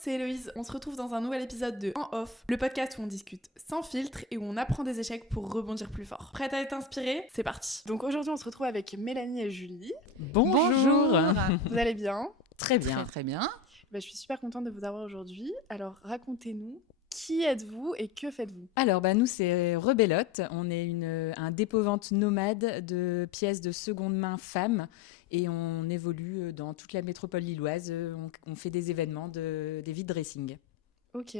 c'est Héloïse. On se retrouve dans un nouvel épisode de En Off, le podcast où on discute sans filtre et où on apprend des échecs pour rebondir plus fort. Prête à être inspirée ? C'est parti. Donc aujourd'hui, on se retrouve avec Mélanie et Julie. Bonjour. Vous allez bien ? Très bien, très bien. Je suis super contente de vous avoir aujourd'hui. Alors racontez-nous, qui êtes-vous et que faites-vous ? Alors, nous, c'est Rebelote. On est un dépôt-vente nomade de pièces de seconde main femmes et on évolue dans toute la métropole lilloise. On fait des événements, des vide dressing. Ok.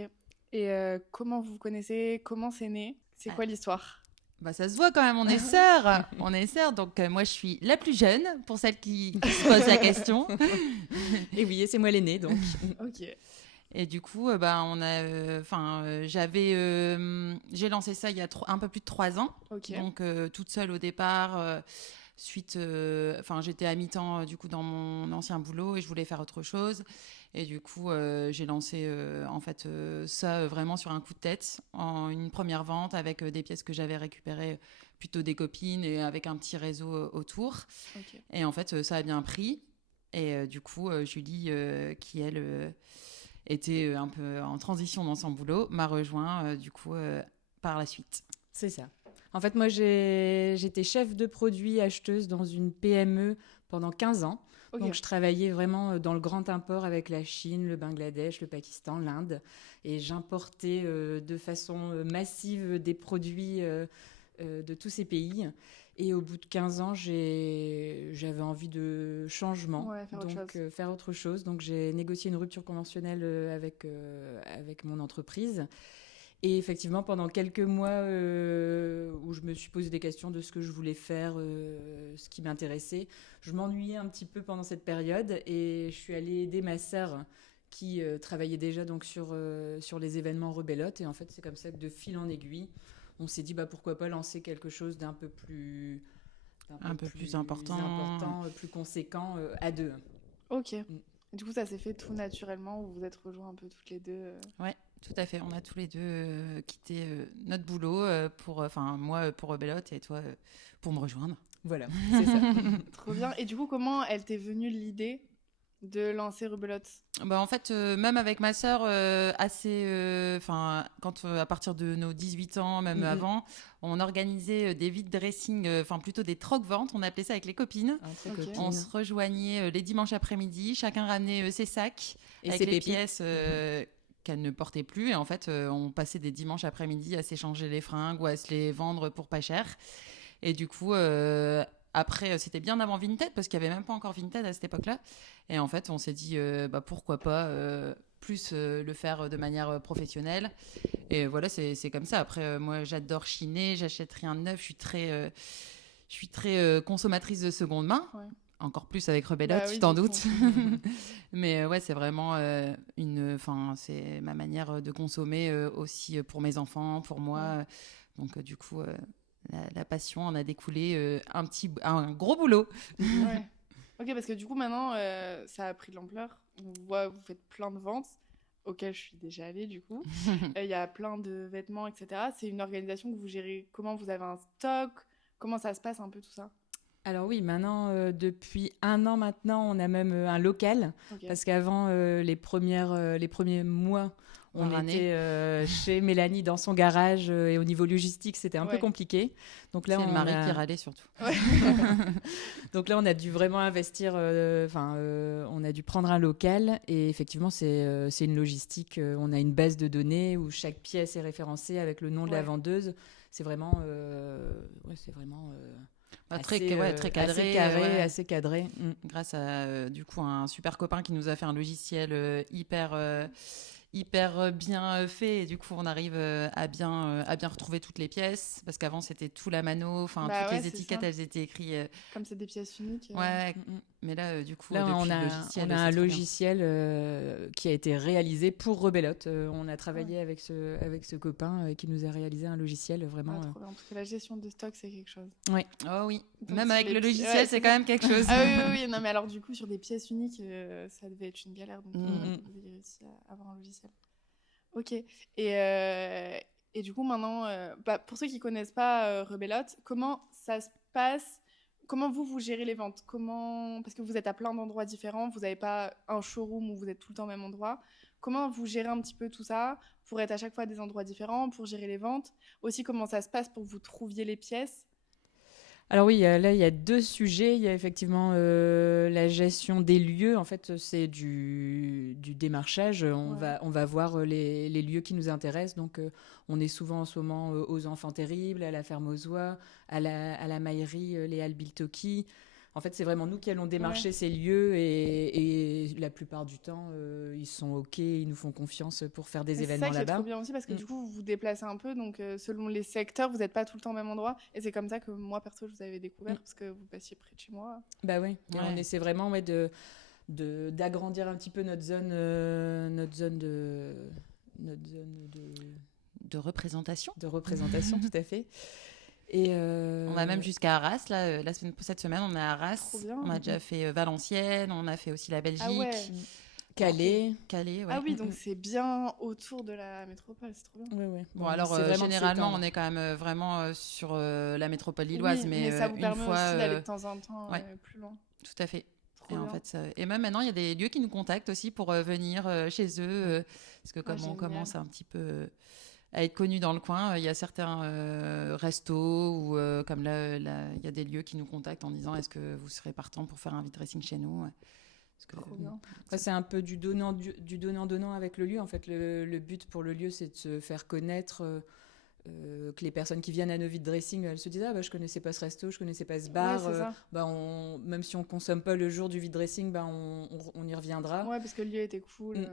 Et comment vous connaissez ? Comment c'est né ? C'est quoi l'histoire ? Ça se voit quand même, on est sœurs. On est sœurs, donc moi je suis la plus jeune, pour celles qui se posent la question. Et oui, c'est moi l'aînée, donc. Ok. Et du coup, j'ai lancé ça il y a un peu plus de 3 ans. Ok. Donc toute seule au départ. J'étais à mi-temps du coup dans mon ancien boulot et je voulais faire autre chose. Et du coup, j'ai lancé ça vraiment sur un coup de tête, en une première vente avec des pièces que j'avais récupérées plutôt des copines et avec un petit réseau autour. Ok. Et en fait, ça a bien pris. Et du coup, Julie, qui elle était un peu en transition dans son boulot, m'a rejoint par la suite. C'est ça. En fait, moi, j'étais chef de produit acheteuse dans une PME pendant 15 ans. Okay. Donc, je travaillais vraiment dans le grand import avec la Chine, le Bangladesh, le Pakistan, l'Inde. Et j'importais de façon massive des produits de tous ces pays. Et au bout de 15 ans, j'avais envie de changement, faire autre chose. Donc, j'ai négocié une rupture conventionnelle avec mon entreprise. Et effectivement, pendant quelques mois où je me suis posé des questions de ce que je voulais faire, ce qui m'intéressait, je m'ennuyais un petit peu pendant cette période et je suis allée aider ma sœur qui travaillait déjà donc sur les événements Rebelote. Et en fait, c'est comme ça que de fil en aiguille, on s'est dit pourquoi pas lancer quelque chose d'un peu plus... Un peu plus important, plus conséquent à deux. Ok. Du coup, ça s'est fait tout naturellement, vous vous êtes rejoints un peu toutes les deux Ouais. Tout à fait, on a tous les deux quitté notre boulot moi pour Rebelote et toi pour me rejoindre. Voilà, c'est ça. Trop bien. Et du coup, comment elle t'est venue l'idée de lancer Rebelote ? En fait, même avec ma sœur, à partir de nos 18 ans, même avant, on organisait des vide dressing, plutôt des troc-ventes, on appelait ça avec les copines. Okay. On se rejoignait les dimanches après-midi, chacun ramenait ses sacs et avec les pièces qu'elle ne portait plus. Et en fait, on passait des dimanches après-midi à s'échanger les fringues ou à se les vendre pour pas cher. Et du coup, après, c'était bien avant Vinted, parce qu'il n'y avait même pas encore Vinted à cette époque-là. Et en fait, on s'est dit, pourquoi pas plus le faire de manière professionnelle. Et voilà, c'est comme ça. Après, moi, j'adore chiner, j'achète rien de neuf. Je suis très consommatrice de seconde main. Ouais. Encore plus avec Rebelote, tu t'en doutes. Mais ouais, c'est vraiment c'est ma manière de consommer aussi pour mes enfants, pour moi. Ouais. Donc du coup, la passion en a découlé un gros boulot. Ouais. Ok, parce que du coup maintenant, ça a pris de l'ampleur. On voit, vous faites plein de ventes auxquelles je suis déjà allée du coup. Il y a plein de vêtements, etc. C'est une organisation que vous gérez. Comment vous avez un stock ? Comment ça se passe un peu tout ça ? Alors oui, maintenant, depuis 1 an maintenant, on a même un local. Okay. Parce qu'avant, les premiers mois, on était chez Mélanie dans son garage et au niveau logistique, c'était un peu compliqué. Donc là, c'est le mari qui râlait surtout. Ouais. Donc là, on a dû vraiment investir, on a dû prendre un local et effectivement, c'est une logistique. On a une base de données où chaque pièce est référencée avec le nom de la vendeuse. C'est vraiment... très cadré, assez cadré. Grâce à du coup un super copain qui nous a fait un logiciel hyper bien fait et du coup on arrive à bien retrouver toutes les pièces parce qu'avant c'était tout la mano, toutes les étiquettes elles étaient écrites comme c'est des pièces uniques. Ouais. Mais là du coup là, on a un logiciel qui a été réalisé pour Rebelote. On a travaillé avec ce copain qui nous a réalisé un logiciel vraiment. Trop bien, parce que la gestion de stock c'est quelque chose. Oui. Oh oui. Donc, même avec le logiciel c'est quand même quelque chose. Ah oui. Non mais alors du coup sur des pièces uniques ça devait être une galère donc vous avez réussi à avoir un logiciel. Ok. Et du coup maintenant, pour ceux qui connaissent pas Rebelote, comment ça se passe ? Comment vous gérez les ventes ? Parce que vous êtes à plein d'endroits différents, vous n'avez pas un showroom où vous êtes tout le temps au même endroit. Comment vous gérez un petit peu tout ça pour être à chaque fois à des endroits différents, pour gérer les ventes? Aussi, comment ça se passe pour que vous trouviez les pièces? Alors oui, là, il y a 2 sujets. Il y a effectivement, la gestion des lieux. En fait, c'est du démarchage. On va voir, les lieux qui nous intéressent. Donc, on est souvent en ce moment, aux Enfants Terribles, à la Ferme aux Oies, à la Maillerie, les Halles Biltoki. En fait, c'est vraiment nous qui allons démarcher ces lieux et la plupart du temps, ils sont OK, ils nous font confiance pour faire des événements là-bas. C'est ça qui est trop bien aussi parce que du coup, vous vous déplacez un peu. Donc, selon les secteurs, vous n'êtes pas tout le temps au même endroit. Et c'est comme ça que moi, perso, je vous avais découvert parce que vous passiez près de chez moi. Bah oui, on essaie vraiment d'agrandir un petit peu notre zone de représentation. De représentation, tout à fait. Et on va même jusqu'à Arras, là, cette semaine, on est à Arras. On a déjà fait Valenciennes, on a fait aussi la Belgique. Ah ouais. Calais, ouais. Ah oui, donc c'est bien autour de la métropole, c'est trop bien. Oui, oui. Bon, alors généralement, on est quand même vraiment sur la métropole lilloise, oui, mais ça vous une permet fois aussi d'aller de temps en temps plus loin. Tout à fait. En fait, et même maintenant, il y a des lieux qui nous contactent aussi pour venir chez eux, parce que comme on commence un petit peu à être connus dans le coin, il y a certains restos ou comme là, il y a des lieux qui nous contactent en disant est-ce que vous serez partant pour faire un vide dressing chez nous? C'est un peu du donnant avec le lieu. En fait, le but pour le lieu, c'est de se faire connaître, que les personnes qui viennent à nos vide dressing, elles se disent ah bah je connaissais pas ce resto, je connaissais pas ce bar. Même si on consomme pas le jour du vide dressing, on y reviendra. Ouais, parce que le lieu était cool.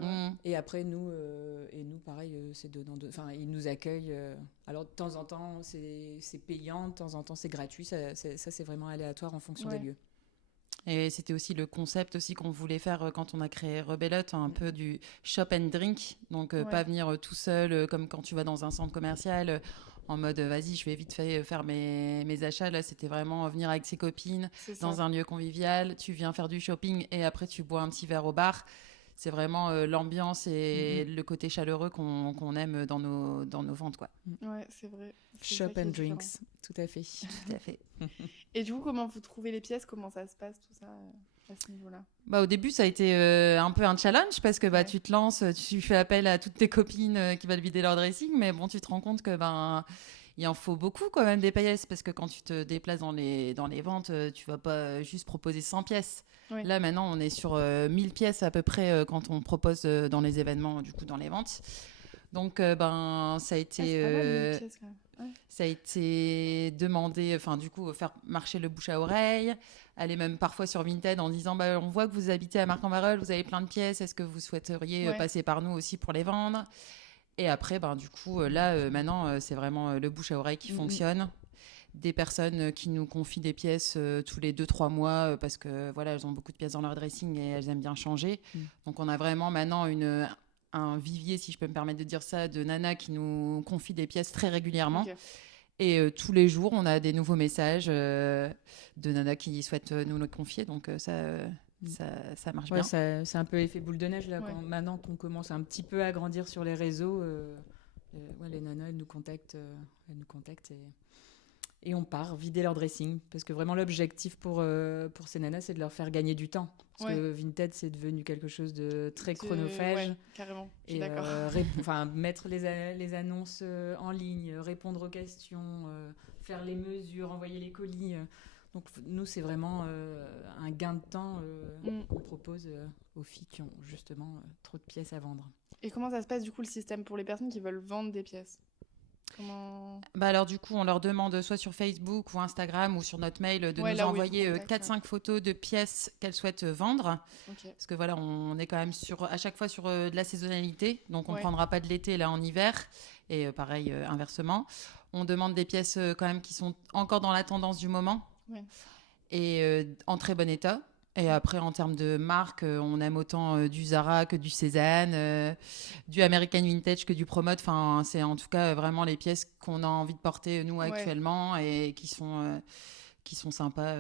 Et après nous pareil, c'est donnant. Enfin, ils nous accueillent. Alors de temps en temps c'est payant, de temps en temps c'est gratuit. Ça c'est vraiment aléatoire en fonction des lieux. Et c'était aussi le concept aussi qu'on voulait faire quand on a créé Rebelote, un peu du shop and drink. Donc, pas venir tout seul, comme quand tu vas dans un centre commercial, en mode vas-y, je vais vite faire mes achats. Là, c'était vraiment venir avec ses copines dans un lieu convivial. Tu viens faire du shopping et après, tu bois un petit verre au bar. C'est vraiment l'ambiance et le côté chaleureux qu'on aime dans nos ventes, quoi. Ouais, c'est vrai. Shop and drinks, tout à fait. Tout à fait. Et du coup, comment vous trouvez les pièces? Comment ça se passe, tout ça, à ce niveau-là? Au début, ça a été un peu un challenge parce que tu te lances, tu fais appel à toutes tes copines qui veulent vider leur dressing, mais bon, tu te rends compte que il en faut beaucoup quand même des pièces parce que quand tu te déplaces dans les ventes, tu vas pas juste proposer 100 pièces. Oui. Là, maintenant, on est sur 1000 pièces à peu près quand on propose dans les événements, du coup, dans les ventes. Donc, ça a été... Ça a été demandé, enfin, du coup, faire marcher le bouche à oreille, aller même parfois sur Vinted en disant on voit que vous habitez à Marc-en-Barœul, vous avez plein de pièces, est-ce que vous souhaiteriez passer par nous aussi pour les vendre? Et après, du coup, là, maintenant, c'est vraiment le bouche à oreille qui fonctionne. Des personnes qui nous confient des pièces tous les 2-3 mois parce que voilà, elles ont beaucoup de pièces dans leur dressing et elles aiment bien changer. Donc on a vraiment maintenant un vivier, si je peux me permettre de dire ça, de nanas qui nous confient des pièces très régulièrement. Okay. Et tous les jours, on a des nouveaux messages de nanas qui souhaitent nous le confier. Donc ça marche bien. C'est un peu effet boule de neige là. Maintenant qu'on commence un petit peu à grandir sur les réseaux, les nanas, elles nous contactent et on part vider leur dressing. Parce que vraiment, l'objectif pour ces nanas, c'est de leur faire gagner du temps. Parce que Vinted, c'est devenu quelque chose de très chronophage. Carrément, je suis d'accord. Mettre les annonces en ligne, répondre aux questions, faire les mesures, envoyer les colis. Donc, nous, c'est vraiment un gain de temps qu'on propose aux filles qui ont justement trop de pièces à vendre. Et comment ça se passe, du coup, le système pour les personnes qui veulent vendre des pièces? Alors du coup, on leur demande soit sur Facebook ou Instagram ou sur notre mail de nous envoyer 4-5 photos de pièces qu'elles souhaitent vendre. Okay. Parce que voilà, on est quand même à chaque fois sur de la saisonnalité. Donc on ne prendra pas de l'été là en hiver. Et pareil, inversement. On demande des pièces quand même qui sont encore dans la tendance du moment. Ouais. Et en très bon état. Et après, en termes de marque, on aime autant du Zara que du Cézanne, du American Vintage que du Promote. Enfin, c'est en tout cas vraiment les pièces qu'on a envie de porter, nous, actuellement, et qui sont sympas.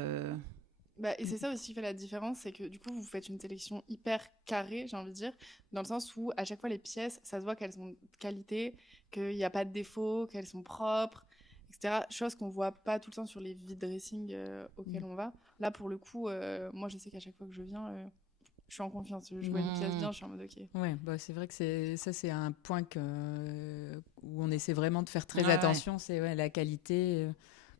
Et c'est ça aussi qui fait la différence, c'est que du coup, vous faites une sélection hyper carrée, j'ai envie de dire, dans le sens où à chaque fois, les pièces, ça se voit qu'elles sont de qualité, qu'il n'y a pas de défaut, qu'elles sont propres, etc. Chose qu'on voit pas tout le temps sur les vide dressing auxquels on va. Là, pour le coup, moi, je sais qu'à chaque fois que je viens, je suis en confiance. Je vois une pièce bien, je suis en mode OK. Ouais, bah, c'est vrai que c'est un point où on essaie vraiment de faire très attention. C'est la qualité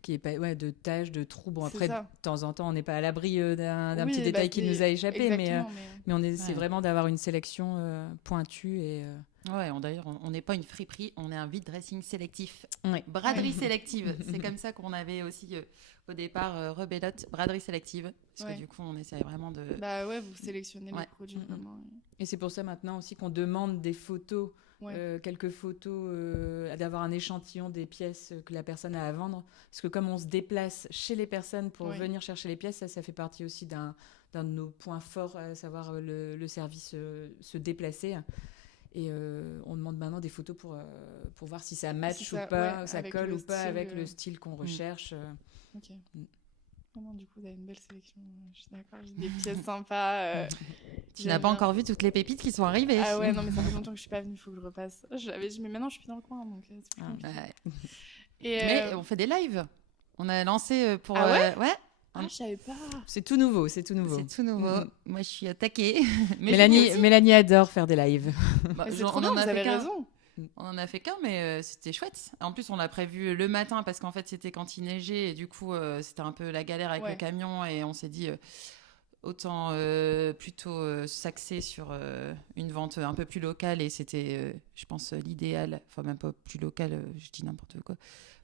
qui est pas de taches, de trous. Bon, après, de temps en temps, on n'est pas à l'abri d'un petit détail qui nous a échappé, mais on essaie vraiment d'avoir une sélection pointue. Ouais, d'ailleurs, on n'est pas une friperie, on est un vide dressing sélectif. Braderie sélective. C'est comme ça qu'on avait aussi au départ Rebelote, braderie sélective. Parce que du coup, on essaye vraiment de. Bah ouais, vous sélectionnez les produits vraiment. Et c'est pour ça maintenant aussi qu'on demande des photos. Quelques photos, d'avoir un échantillon des pièces que la personne a à vendre. Parce que comme on se déplace chez les personnes pour venir chercher les pièces, ça fait partie aussi d'un de nos points forts, à savoir le service se déplacer. Et on demande maintenant des photos pour voir si ça match ou pas, ça colle ou pas avec le style qu'on recherche. Ok. Non, du coup, vous avez une belle sélection. Je suis d'accord, j'ai des pièces sympas. Tu n'as pas encore vu toutes les pépites qui sont arrivées. Ah ouais, non, mais ça fait longtemps que je suis pas venue, il faut que je repasse. Je l'avais dit, mais maintenant je suis plus dans le coin, donc c'est plus compliqué. Mais on fait des lives. On a lancé pour. Ah ouais. Ah, je savais pas. C'est tout nouveau. Moi, je suis attaquée. Mélanie adore faire des lives. C'est trop bien, vous avez raison. On en a fait qu'un, mais c'était chouette. En plus, on l'a prévu le matin parce qu'en fait, c'était quand il neigeait et du coup, c'était un peu la galère avec le camion et on s'est dit autant plutôt s'axer sur une vente un peu plus locale et c'était, je pense, l'idéal. Enfin, même pas plus local, je dis n'importe quoi.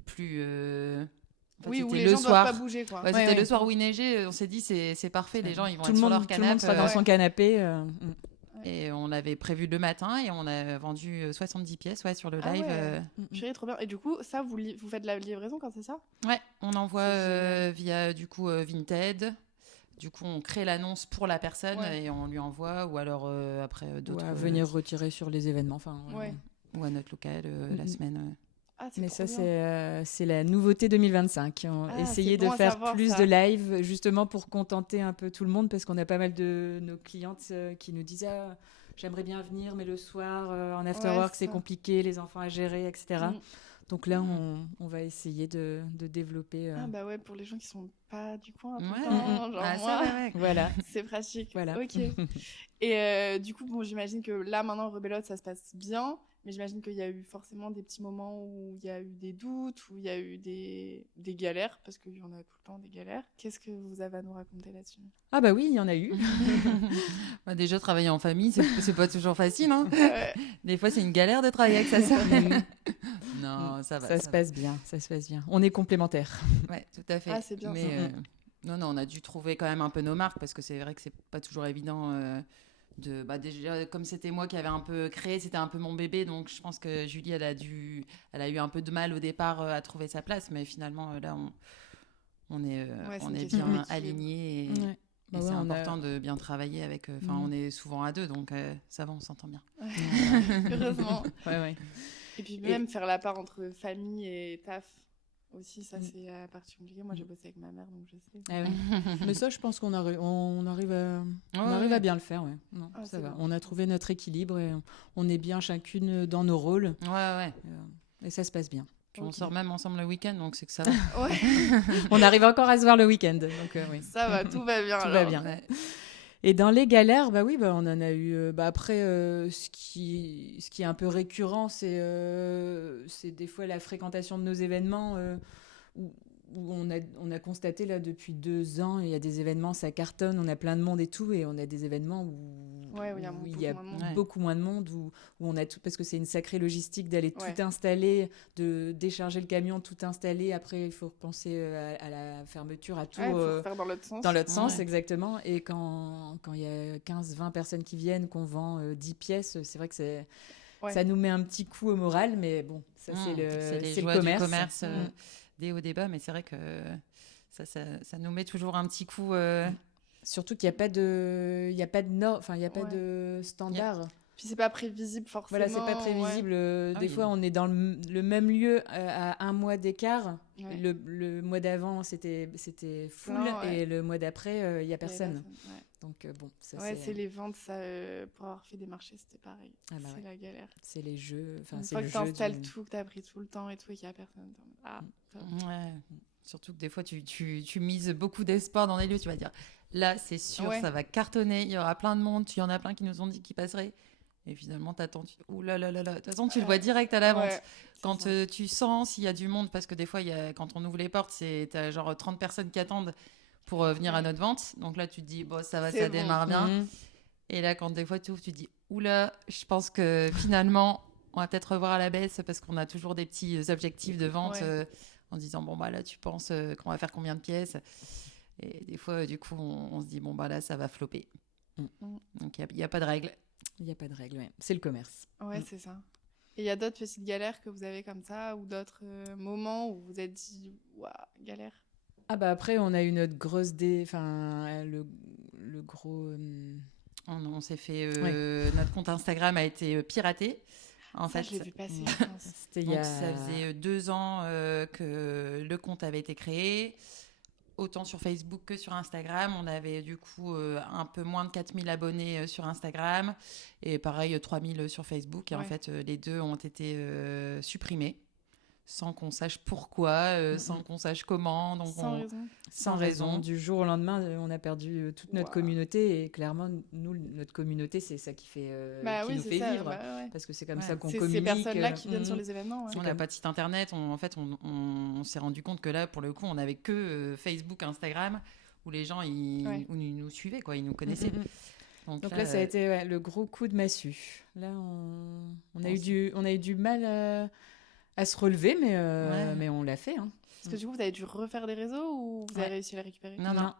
Plus... En fait, où les gens doivent pas bouger, quoi. C'était le soir où il neigeait, on s'est dit c'est parfait, les gens ils vont être sur leur canapé. Tout le monde sera dans son canapé. Et on l'avait prévu le matin et on a vendu 70 pièces sur le live. Chérie, trop bien. Et du coup, ça, vous faites de la livraison quand c'est ça ? Ouais, on envoie via du coup Vinted. Du coup, on crée l'annonce pour la personne et on lui envoie ou alors après d'autres. Venir retirer sur les événements. Ou à notre local la semaine. Mais ça, c'est la nouveauté 2025. Essayer de faire plus de live, justement pour contenter un peu tout le monde, parce qu'on a pas mal de nos clientes qui nous disent j'aimerais bien venir, mais le soir, en after-work, c'est compliqué, les enfants à gérer, etc. Donc là, on va essayer de développer... Ah bah ouais, pour les gens qui sont pas du coin, genre moi, voilà. C'est pratique. Voilà. Ok. Et du coup, bon, j'imagine que là, maintenant, Rebelote, ça se passe bien. Mais j'imagine qu'il y a eu forcément des petits moments où il y a eu des doutes, où il y a eu des galères, parce qu'il y en a tout le temps des galères. Qu'est-ce que vous avez à nous raconter là-dessus ? Ah bah oui, il y en a eu. Déjà, travailler en famille, c'est pas toujours facile. Hein. Des fois, c'est une galère de travailler avec sa sœur. Non, ça va. Ça se passe bien. On est complémentaires. Ouais, tout à fait. Ah, c'est bien. Mais non, on a dû trouver quand même un peu nos marques, parce que c'est vrai que c'est pas toujours évident... déjà, comme c'était moi qui avais un peu créé, c'était un peu mon bébé, donc je pense que Julie elle a eu un peu de mal au départ à trouver sa place, mais finalement là on est bien alignés et c'est important de bien travailler avec on est souvent à deux, donc ça va, on s'entend bien. Heureusement. Et puis même faire la part entre famille et taf aussi, ça c'est la partie compliquée. Moi j'ai bossé avec ma mère, donc je sais. Mais ça, je pense qu'on arrive à bien le faire. Non, ça va. On a trouvé notre équilibre et on est bien chacune dans nos rôles. Et ça se passe bien. Puis on sort même ensemble le week-end, donc c'est que ça va. On arrive encore à se voir le week-end, donc ça va, tout va bien. Tout va bien. Et dans les galères, on en a eu. Après, ce qui est un peu récurrent, c'est des fois la fréquentation de nos événements où on a constaté là depuis 2 ans, il y a des événements, ça cartonne, on a plein de monde et tout, et on a des événements où il y a beaucoup moins de monde, où on a tout, parce que c'est une sacrée logistique d'aller tout installer, de décharger le camion, tout installer. Après, il faut repenser à la fermeture, à tout. Il faut faire dans l'autre sens. Dans l'autre sens, exactement. Et quand il y a 15-20 personnes qui viennent, qu'on vend 10 pièces, c'est vrai que ça nous met un petit coup au moral, mais bon, ça c'est le commerce. Du commerce des hauts débats, mais c'est vrai que ça nous met toujours un petit coup... Surtout qu'il n'y a pas de standard. Puis c'est pas prévisible forcément. Voilà, c'est pas prévisible. Des fois, on est dans le même lieu à 1 mois d'écart. Le mois d'avant, c'était full, et le mois d'après, il n'y a personne. Donc bon, ça c'est les ventes, ça, pour avoir fait des marchés, c'était pareil. C'est la galère. C'est les jeux. Une fois que tu installes tout, que tu as pris tout le temps et tout, et qu'il n'y a personne. Surtout que des fois, tu mises beaucoup d'espoir dans les lieux. Tu vas dire, là, c'est sûr, ça va cartonner. Il y aura plein de monde. Il y en a plein qui nous ont dit qu'ils passeraient. Et finalement, t'attends. Ouh là là là là. De toute façon, tu le vois direct à l'avance. Ouais, quand tu sens s'il y a du monde, parce que des fois, quand on ouvre les portes, t'as genre 30 personnes qui attendent pour venir à notre vente. Donc là, tu te dis, bon, ça va, ça démarre bien. Et là, quand des fois, tu ouvres, tu te dis, ouh là, je pense que finalement, on va peut-être revoir à la baisse parce qu'on a toujours des petits objectifs de vente en disant, bon, bah là, tu penses qu'on va faire combien de pièces? Et des fois, du coup, on se dit, bon, bah là, ça va flopper. Donc, il n'y a pas de règle. Il n'y a pas de règle, c'est le commerce. Ouais, c'est ça. Et il y a d'autres petites galères que vous avez comme ça, ou d'autres moments où vous êtes dit, waouh, galère? Ah bah après, on a eu notre grosse le gros... On s'est fait... Notre compte Instagram a été piraté. En fait, je l'ai vu passer. Ça faisait 2 ans que le compte avait été créé. Autant sur Facebook que sur Instagram. On avait du coup un peu moins de 4000 abonnés sur Instagram et pareil 3000 sur Facebook. Et en fait, les deux ont été supprimés sans qu'on sache pourquoi, sans qu'on sache comment. Donc sans raison. Du jour au lendemain, on a perdu toute notre communauté et clairement, nous, notre communauté, c'est ça qui fait, qui nous fait vivre. Parce que c'est comme ça qu'on communique. C'est ces personnes-là qui viennent sur les événements. On n'a pas de site internet. On s'est rendu compte que là, pour le coup, on n'avait que Facebook, Instagram, où les gens ils nous suivaient, quoi, ils nous connaissaient. Donc là, ça a été le gros coup de massue. Là, on a eu du mal à se relever, mais on l'a fait. Hein. Parce que du coup, vous avez dû refaire des réseaux ou vous avez réussi à les récupérer? Non.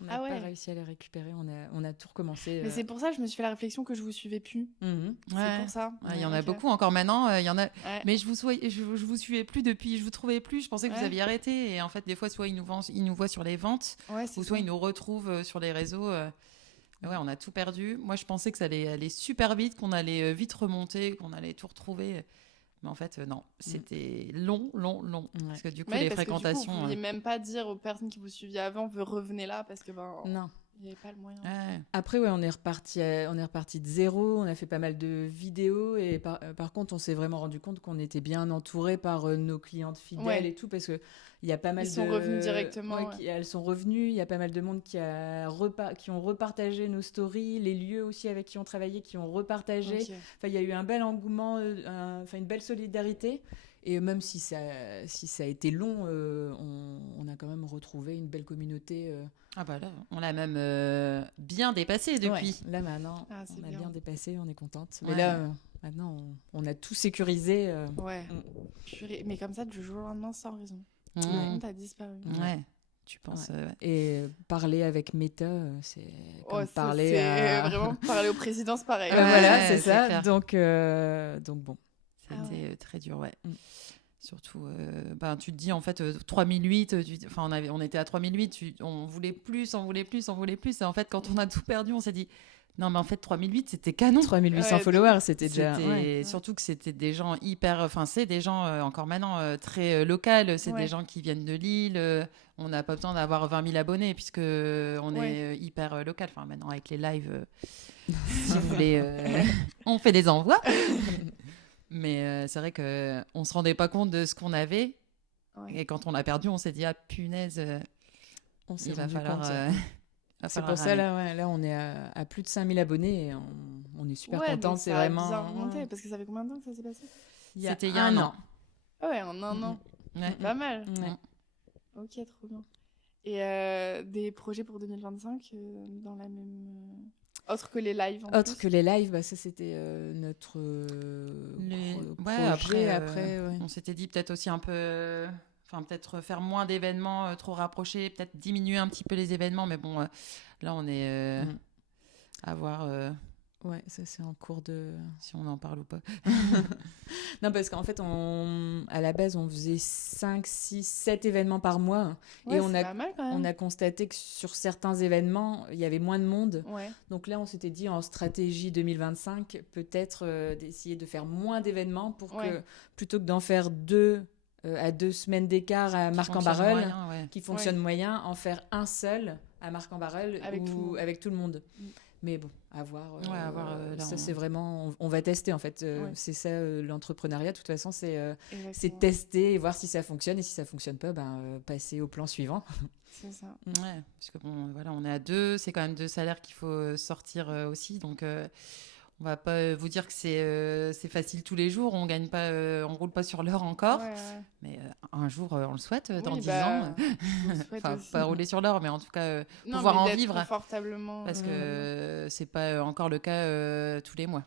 On n'a pas réussi à les récupérer. On a tout recommencé. Mais c'est pour ça que je me suis fait la réflexion que je vous suivais plus. C'est pour ça. Il y en a beaucoup encore maintenant. Il y en a. Mais je vous suivais plus depuis. Je vous trouvais plus. Je pensais que vous aviez arrêté. Et en fait, des fois, soit ils nous voient sur les ventes, ou soit ils nous retrouvent sur les réseaux. On a tout perdu. Moi, je pensais que ça allait aller super vite, qu'on allait vite remonter, qu'on allait tout retrouver. Mais en fait, non. C'était long. Parce que du coup, les fréquentations... vous ne pouviez même pas dire aux personnes qui vous suiviez avant, revenez là, parce que non. Il n'y avait pas le moyen. Après, on est reparti de zéro. On a fait pas mal de vidéos. Et par contre, on s'est vraiment rendu compte qu'on était bien entouré par nos clientes fidèles et tout. Parce qu'il y a pas mal Ils sont revenus directement. Elles sont revenues. Il y a pas mal de monde qui ont repartagé nos stories. Les lieux aussi avec qui on travaillait, qui ont repartagé. Enfin, il y a eu un bel engouement, une belle solidarité. Et même si ça a été long, on a quand même retrouvé une belle communauté. Ah bah là, on l'a même bien dépassé depuis. Là maintenant, on a bien dépassé, on est contente. Mais là, maintenant, on a tout sécurisé. Mais comme ça, du jour au lendemain, sans raison. Tout le monde a disparu. Tu penses. Et parler avec Meta, c'est comme parler c'est vraiment parler au président, c'est pareil. Voilà, c'est ça. Clair. Donc bon. C'était très dur, Surtout, tu te dis en fait 3008, on était à 3008, on voulait plus. Et en fait, quand on a tout perdu, on s'est dit non, mais en fait 3008, c'était canon. 3800 followers, c'était déjà. Surtout que c'était des gens c'est des gens encore maintenant très locaux. C'est des gens qui viennent de Lille. On n'a pas besoin d'avoir 20 000 abonnés puisque on est hyper local. Enfin, maintenant avec les lives, si vous voulez, on fait des envois. Mais c'est vrai qu'on ne se rendait pas compte de ce qu'on avait. Et quand on l'a perdu, on s'est dit, ah punaise, il va falloir... c'est pour ça, là, on est à plus de 5000 abonnés et on est super contents. C'est vraiment... Ça a bien remonté, parce que ça fait combien de temps que ça s'est passé? C'était il y a un an. Ah ouais, en un an. C'est pas mal. Ok, trop bien. Et des projets pour 2025 dans la même... Autre que les lives. Que les lives, ça c'était notre projet. Après, on s'était dit peut-être aussi un peu, peut-être faire moins d'événements trop rapprochés, peut-être diminuer un petit peu les événements, mais bon, là on est à voir. Ouais, ça c'est en cours de... Si on en parle ou pas. Non, parce qu'en fait, à la base, on faisait 5, 6, 7 événements par mois. Ouais, et on a constaté que sur certains événements, il y avait moins de monde. Donc là, on s'était dit, en stratégie 2025, peut-être d'essayer de faire moins d'événements pour que, plutôt que d'en faire 2 à 2 semaines d'écart à Marc-en-Barœul, qui fonctionne moyen, en faire un seul à Marc-en-Barœul avec tout le monde. Mais bon, à voir. Là, ça, c'est vraiment... On va tester, en fait. C'est ça, l'entrepreneuriat. De toute façon, c'est tester et voir si ça fonctionne. Et si ça ne fonctionne pas, passer au plan suivant. C'est ça. Ouais, parce que on est à 2. C'est quand même 2 salaires qu'il faut sortir aussi. Donc, on va pas vous dire que c'est facile tous les jours. On gagne pas, on roule pas sur l'or encore. Mais un jour, on le souhaite, dans 10 ans. Enfin, pas rouler sur l'or, mais en tout cas, pouvoir en vivre. Confortablement. Parce que c'est pas encore le cas tous les mois.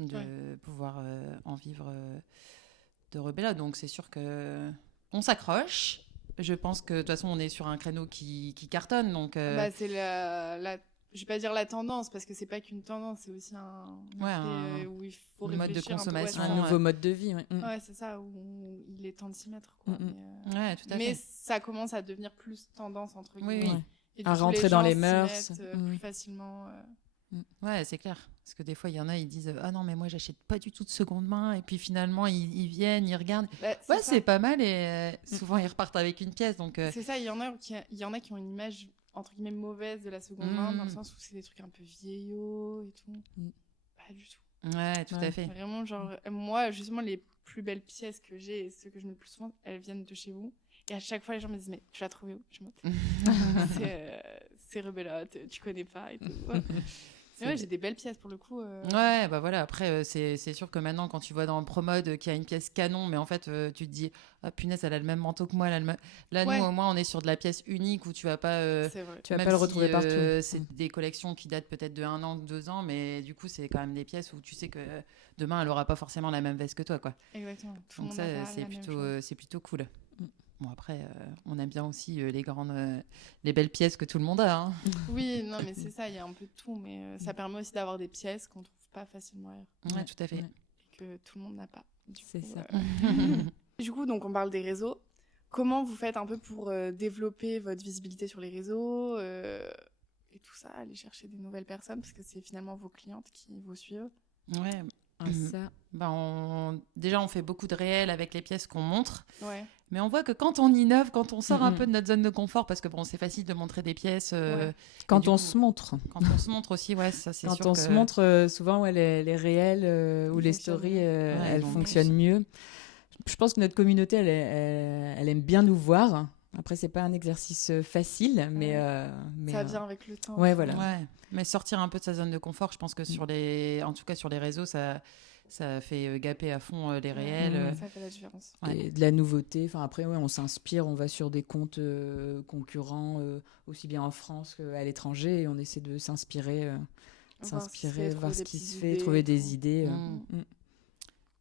De pouvoir en vivre de Rebella. Donc, c'est sûr qu'on s'accroche. Je pense que de toute façon, on est sur un créneau qui cartonne. Donc, c'est je vais pas dire la tendance, parce que c'est pas qu'une tendance, c'est aussi où il faut mode de consommation, un nouveau mode de vie. Ouais, c'est ça, où il est temps de s'y mettre. Quoi. Ouais, tout à fait. Mais ça commence à devenir plus tendance, entre guillemets. Oui. Et à rentrer dans les mœurs. Plus facilement. Ouais, c'est clair. Parce que des fois, il y en a, ils disent « Ah non, mais moi, j'achète pas du tout de seconde main. » Et puis finalement, ils viennent, ils regardent. C'est pas mal. Et souvent, ils repartent avec une pièce. Donc, c'est ça, il y en a qui ont une image entre guillemets mauvaise de la seconde main, dans le sens où c'est des trucs un peu vieillots et tout. Pas du tout. Ouais, tout à fait. Vraiment, genre, moi, justement, les plus belles pièces que j'ai et ceux que je mets le plus souvent, elles viennent de chez vous. Et à chaque fois, les gens me disent, mais tu l'as trouvé où? Je me c'est Rebelote, tu connais pas et tout. Ouais, j'ai des belles pièces pour le coup. Ouais, voilà. Après, c'est sûr que maintenant, quand tu vois dans Promode qu'il y a une pièce canon, mais en fait, tu te dis, ah punaise, elle a le même manteau que moi. Là, nous, au moins, on est sur de la pièce unique où tu vas pas. Tu vas pas le retrouver partout. C'est des collections qui datent peut-être de 1 an, 2 ans, mais du coup, c'est quand même des pièces où tu sais que demain, elle aura pas forcément la même veste que toi, quoi. Exactement. Donc ça, c'est plutôt cool. Bon, après, on aime bien aussi les belles pièces que tout le monde a. Hein. Oui, non, mais c'est ça, il y a un peu de tout, mais ça permet aussi d'avoir des pièces qu'on trouve pas facilement ailleurs. Ouais, tout à fait. Et que tout le monde n'a pas. C'est ça. Du coup, donc, on parle des réseaux. Comment vous faites un peu pour développer votre visibilité sur les réseaux et tout ça, aller chercher des nouvelles personnes, parce que c'est finalement vos clientes qui vous suivent. Ouais. Ça. Déjà, on fait beaucoup de réels avec les pièces qu'on montre. Ouais. Mais on voit que quand on innove, quand on sort un peu de notre zone de confort, parce que c'est facile de montrer des pièces. Quand on se montre. Quand on se montre aussi, ça c'est sûr. Quand on se montre, souvent, les réels ou les stories, elles fonctionnent mieux. Je pense que notre communauté, elle aime bien nous voir. Après, c'est pas un exercice facile, mais ça vient avec le temps. Ouais, voilà. Ouais. Mais sortir un peu de sa zone de confort, je pense que en tout cas sur les réseaux, ça fait gaper à fond les réels. Ça fait la différence. Et de la nouveauté. Enfin, après, on s'inspire, on va sur des comptes concurrents, aussi bien en France qu'à l'étranger, et on essaie de s'inspirer, voir ce qui se fait, trouver des idées.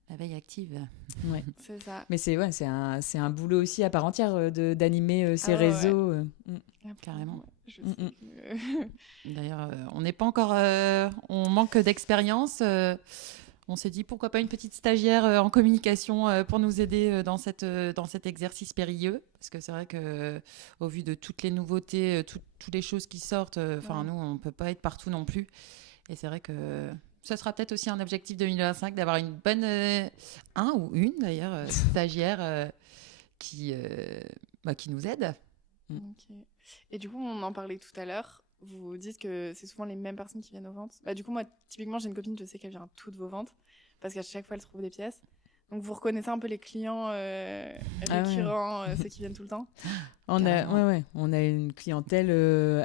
La veille active. Ouais. C'est ça. Mais c'est un boulot aussi à part entière d'animer ces réseaux. Carrément. Je sais que... D'ailleurs, on n'est pas encore... on manque d'expérience. On s'est dit, pourquoi pas une petite stagiaire en communication pour nous aider dans cet exercice périlleux. Parce que c'est vrai qu'au vu de toutes les nouveautés, toutes les choses qui sortent, nous, on ne peut pas être partout non plus. Et c'est vrai que... Ça sera peut-être aussi un objectif 2025 d'avoir une bonne, stagiaire qui nous aide. Okay. Et du coup, on en parlait tout à l'heure. Vous dites que c'est souvent les mêmes personnes qui viennent aux ventes. Du coup, moi, typiquement, j'ai une copine, je sais qu'elle vient à toutes vos ventes parce qu'à chaque fois, elle trouve des pièces. Donc, vous reconnaissez un peu les clients récurrents, ceux qui viennent tout le temps? On a une clientèle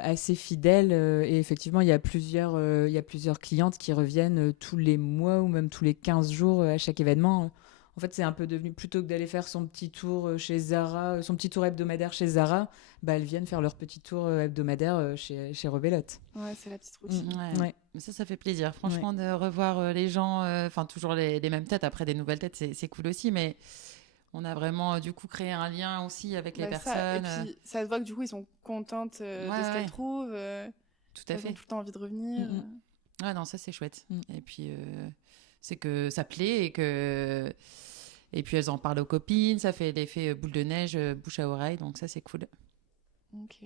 assez fidèle et effectivement, il y a plusieurs clientes qui reviennent tous les mois ou même tous les 15 jours à chaque événement. En fait, c'est un peu devenu, plutôt que d'aller faire son petit tour chez Zara, son petit tour hebdomadaire chez Zara, elles viennent faire leur petit tour hebdomadaire chez Rebelote. Ouais, c'est la petite routine. Ouais. Mais ça fait plaisir. Franchement, de revoir les gens, toujours les mêmes têtes. Après, des nouvelles têtes, c'est cool aussi, mais on a vraiment, du coup, créé un lien aussi avec les personnes. Et puis, ça se voit que, du coup, ils sont contentes de ce qu'elles trouvent. Tout à fait. Elles ont tout le temps envie de revenir. Ouais, non, ça, c'est chouette. Et puis, c'est que ça plaît et puis elles en parlent aux copines, ça fait l'effet boule de neige, bouche à oreille, donc ça c'est cool. Ok.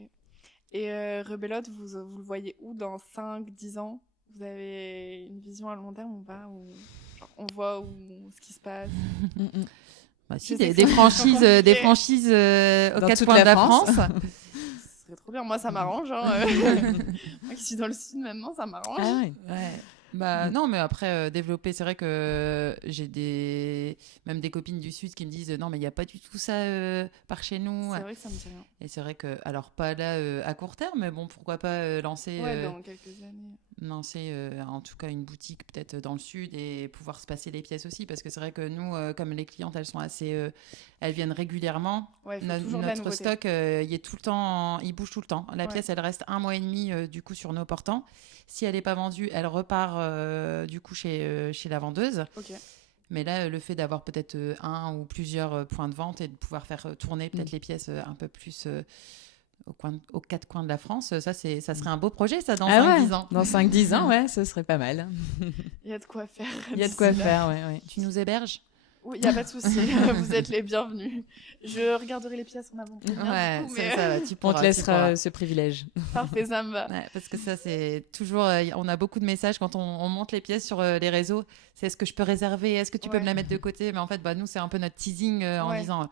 Et Rebelote, vous le voyez où dans 5-10 ans? Vous avez une vision à long terme ou pas? On voit ce qui se passe? Si, des franchises aux quatre coins de la France. Ce serait trop bien. Moi, ça m'arrange. Moi qui suis dans le sud maintenant, ça m'arrange. Ah ouais. Bah non, mais après développer, c'est vrai que j'ai même des copines du sud qui me disent non mais il n'y a pas du tout ça par chez nous. C'est vrai que ça me dit rien. Et c'est vrai que alors pas là à court terme, mais bon pourquoi pas lancer dans quelques années. En tout cas une boutique peut-être dans le sud et pouvoir se passer les pièces aussi parce que c'est vrai que nous comme les clientes elles sont assez elles viennent régulièrement. Notre stock il est tout le temps il bouge tout le temps. La pièce elle reste 1 mois et demi du coup sur nos portants. Si elle n'est pas vendue, elle repart du coup chez la vendeuse. Okay. Mais là, le fait d'avoir peut-être un ou plusieurs points de vente et de pouvoir faire tourner peut-être les pièces un peu plus aux 4 coins de la France, ça serait un beau projet, ça, dans 5-10 ans. Dans 5-10 ans, ouais, ce serait pas mal. Il y a de quoi faire. Il y a de quoi faire, ouais. Tu nous héberges ? Oui, il n'y a pas de souci. Vous êtes les bienvenus. Je regarderai les pièces en avant-première. On te laissera ce privilège. Parfait, ça me va. Ouais, parce que ça, c'est toujours... on a beaucoup de messages quand on monte les pièces sur les réseaux. C'est est-ce que je peux réserver ? Est-ce que tu peux me la mettre de côté ? Mais en fait, nous, c'est un peu notre teasing en disant...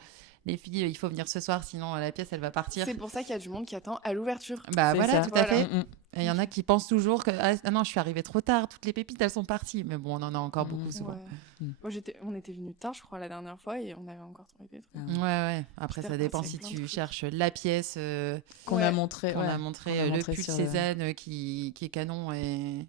Les filles, il faut venir ce soir, sinon la pièce, elle va partir. C'est pour ça qu'il y a du monde qui attend à l'ouverture. Bah voilà, tout à fait. Et il y en a qui pensent toujours que non, je suis arrivée trop tard, toutes les pépites, elles sont parties. Mais bon, on en a encore beaucoup souvent. Moi, on était venus tard, je crois, la dernière fois, et on avait encore trouvé des trucs. Ouais. Après, ça dépend si tu cherches la pièce qu'on a montré, le pull Cézanne qui est canon et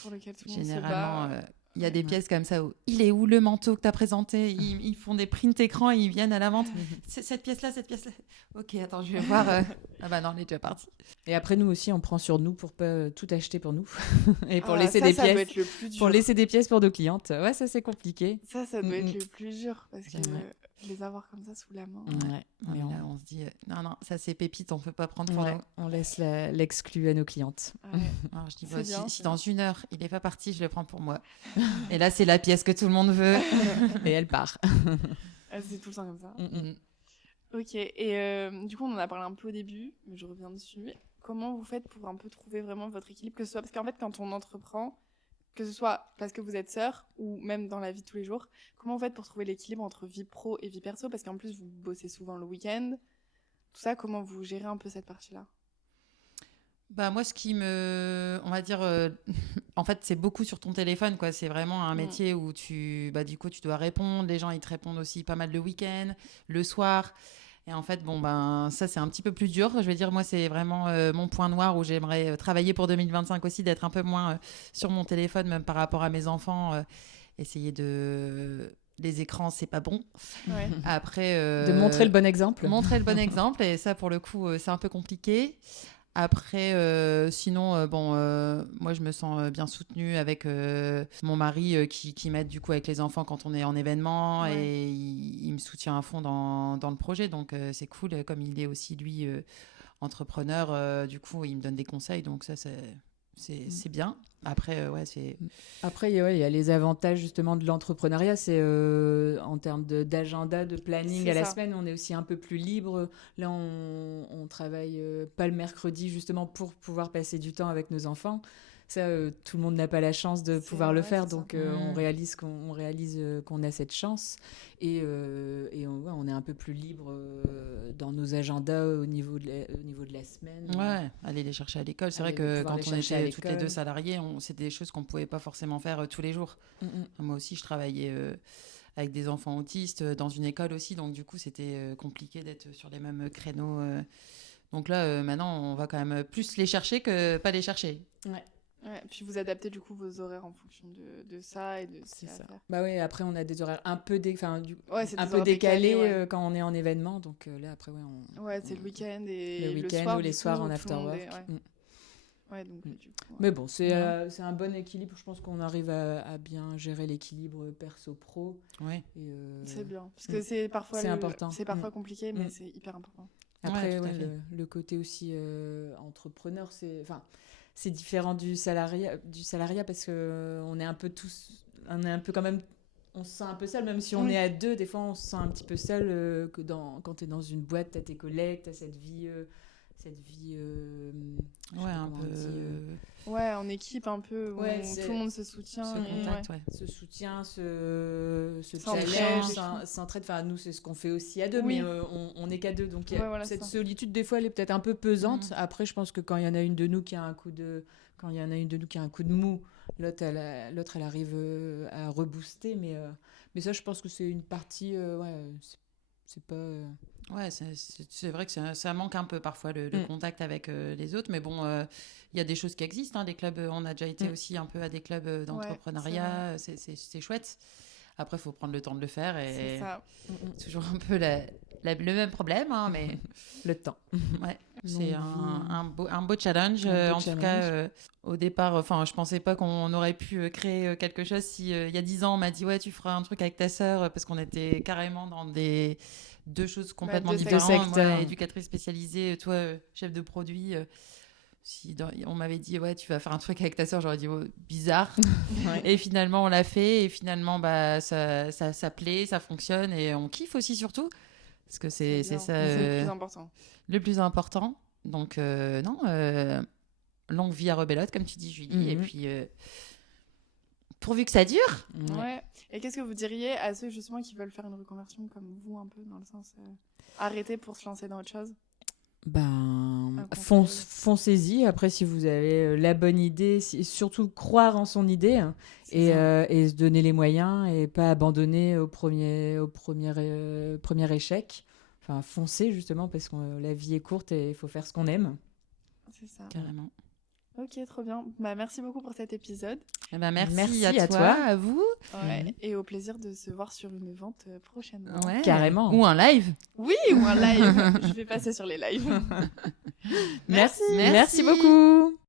pour lequel tout le monde généralement. se bat. Il y a des pièces comme ça où il est où le manteau que tu as présenté, ils font des prints écran, ils viennent à la vente. Cette pièce-là. Ok, attends, je vais voir. Ah bah non, elle est déjà partie. Et après, nous aussi, on prend sur nous pour pas tout acheter pour nous et pour laisser des pièces. Doit être le plus dur. Pour laisser des pièces pour nos clientes. Ouais, ça c'est compliqué. Ça doit être le plus dur parce que les avoir comme ça sous la main. Mais là, on se dit non, ça c'est pépite, on peut pas prendre pour nous. On laisse l'exclu à nos clientes. Alors, je dis si dans 1 heure il est pas parti, je le prends pour moi. Et là, c'est la pièce que tout le monde veut et elle part. C'est tout le temps comme ça. Ok, et du coup, on en a parlé un peu au début, mais je reviens dessus. Comment vous faites pour un peu trouver vraiment votre équilibre, que ce soit parce qu'en fait, quand on entreprend, que ce soit parce que vous êtes sœurs ou même dans la vie de tous les jours, comment vous faites pour trouver l'équilibre entre vie pro et vie perso ? Parce qu'en plus, vous bossez souvent le week-end. Tout ça, comment vous gérez un peu cette partie-là ? Bah moi, ce qui on va dire, en fait, c'est beaucoup sur ton téléphone, quoi. C'est vraiment un métier où du coup, tu dois répondre. Les gens, ils te répondent aussi pas mal le week-end, le soir. Et en fait, ça, c'est un petit peu plus dur. Je veux dire, moi, c'est vraiment mon point noir où j'aimerais travailler pour 2025 aussi, d'être un peu moins sur mon téléphone, même par rapport à mes enfants. Essayer de... Les écrans, c'est pas bon. Ouais. Après... de montrer le bon exemple. Montrer le bon exemple. Et ça, pour le coup, c'est un peu compliqué. Après, sinon, moi, je me sens bien soutenue avec mon mari qui m'aide du coup avec les enfants quand on est en événement et il me soutient à fond dans le projet. Donc, c'est cool. Comme il est aussi, lui, entrepreneur, du coup, il me donne des conseils. Donc, ça, c'est bien. Après, Après, il y a les avantages justement de l'entrepreneuriat. C'est en termes d'agenda, de planning à la semaine, on est aussi un peu plus libre. Là, on travaille pas le mercredi justement pour pouvoir passer du temps avec nos enfants. Ça, tout le monde n'a pas la chance de pouvoir le faire, donc on réalise qu'on a cette chance et on est un peu plus libre dans nos agendas au niveau de la semaine. Ouais, aller les chercher à l'école. C'est vrai que quand on était toutes les deux salariés, c'est des choses qu'on ne pouvait pas forcément faire tous les jours. Moi aussi, je travaillais avec des enfants autistes dans une école aussi, donc du coup, c'était compliqué d'être sur les mêmes créneaux. Donc là, maintenant, on va quand même plus les chercher que pas les chercher. Ouais, puis vous adaptez du coup vos horaires en fonction de ça et de ce qu'il y a à faire. Bah oui, après on a des horaires un peu décalés quand on est en événement, donc là après c'est le week-end et le week-end ou les soirs en after work. Donc du coup, mais bon, c'est un bon équilibre. Je pense qu'on arrive à bien gérer l'équilibre perso-pro. Ouais. C'est bien parce que c'est parfois important. C'est parfois compliqué, mais c'est hyper important. Après, le côté aussi entrepreneur, c'est différent du salariat parce que on est un peu quand même, on se sent un peu seul, même si on est à deux, des fois on se sent un petit peu seul quand tu es dans une boîte, tu as tes collègues, tu as cette vie cette vie. Ouais, un peu. Ouais, en équipe un peu, où Ouais, tout le monde se soutient. Ce contact, ouais. Ce soutien, ce S'entraide. challenge, s'entraide. Enfin, nous, c'est ce qu'on fait aussi à deux, Oui. mais on n'est qu'à deux. Donc, voilà, cette ça. solitude, des fois, elle est peut-être un peu pesante. Après, je pense que quand il y en a une de nous qui a un coup de mou, l'autre, elle arrive à rebooster. Mais ça, je pense que c'est une partie. C'est pas. Ouais, c'est vrai que ça manque un peu parfois le contact avec les autres, mais bon, il y a des choses qui existent. Les clubs, on a déjà été aussi un peu à des clubs d'entrepreneuriat, c'est chouette. Après, il faut prendre le temps de le faire et C'est ça. toujours un peu le même problème, mais le temps. Ouais, c'est un beau challenge. En tout cas, au départ, je pensais pas qu'on aurait pu créer quelque chose. Si il y a 10 ans, on m'a dit ouais, tu feras un truc avec ta sœur, parce qu'on était carrément dans deux choses complètement différentes. Moi, éducatrice spécialisée, toi, chef de produit. On m'avait dit ouais, tu vas faire un truc avec ta sœur, j'aurais dit bizarre. Et finalement, on l'a fait. Et finalement, ça plaît, ça fonctionne et on kiffe aussi surtout. Parce que c'est ça. C'est le plus important. Le plus important. Donc, longue vie à Rebelote, comme tu dis, Julie. Et puis, pourvu que ça dure. Ouais. Et qu'est-ce que vous diriez à ceux justement qui veulent faire une reconversion comme vous, un peu, dans le sens arrêter pour se lancer dans autre chose? Foncez-y. Après, si vous avez la bonne idée, surtout croire en son idée et se donner les moyens et pas abandonner au premier échec. Enfin, foncez justement parce que la vie est courte et il faut faire ce qu'on aime. C'est ça. Carrément. Ok, trop bien. Merci beaucoup pour cet épisode. Merci à toi, à vous. Ouais. Et au plaisir de se voir sur une vente prochainement. Ouais. Carrément. Ou un live. Oui, ou un live. Je vais passer sur les lives. Merci beaucoup.